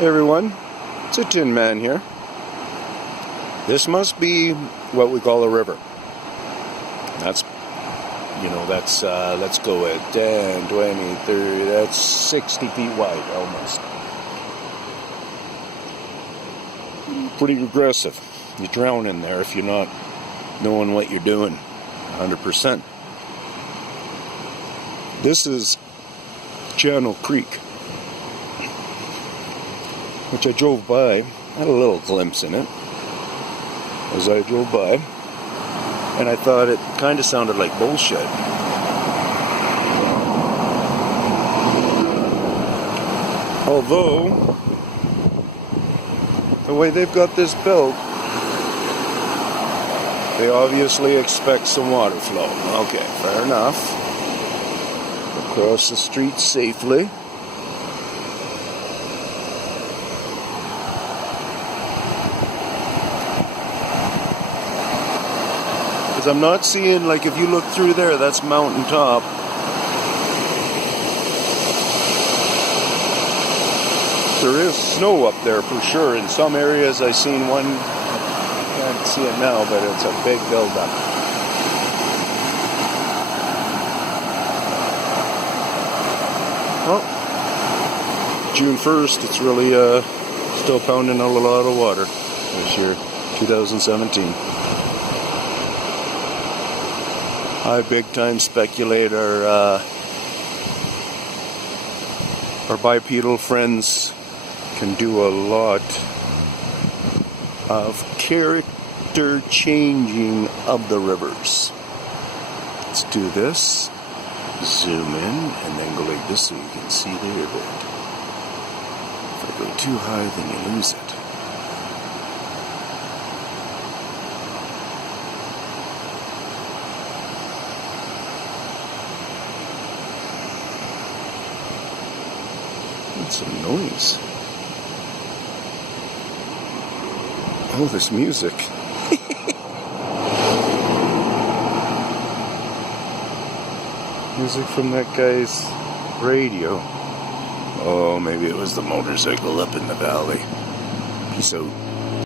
Hey everyone, it's a Tinman here. This must be what we call a river. That's, let's go at 10, 20, 30, that's 60 feet wide almost. Pretty aggressive. You drown in there if you're not knowing what you're doing 100%. This is Channel Creek, which I drove by. Had a little glimpse in it as I drove by, and I thought it kind of sounded like bullshit. Although, the way they've got this built, they obviously expect some water flow. Okay, fair enough. Across the street safely. Because I'm not seeing, like, if you look through there, that's mountaintop. There is snow up there for sure. In some areas I seen one, can't see it now, but it's a big buildup. Well, June 1st, it's really still pounding out a lot of water this year, 2017. I big time speculate our bipedal friends can do a lot of character changing of the rivers. Let's do this. Zoom in and then go like this so you can see there a bit. If I go too high, then you lose it. What's some noise? Oh, this music. Music from that guy's radio. Oh, maybe it was the motorcycle up in the valley. Peace out.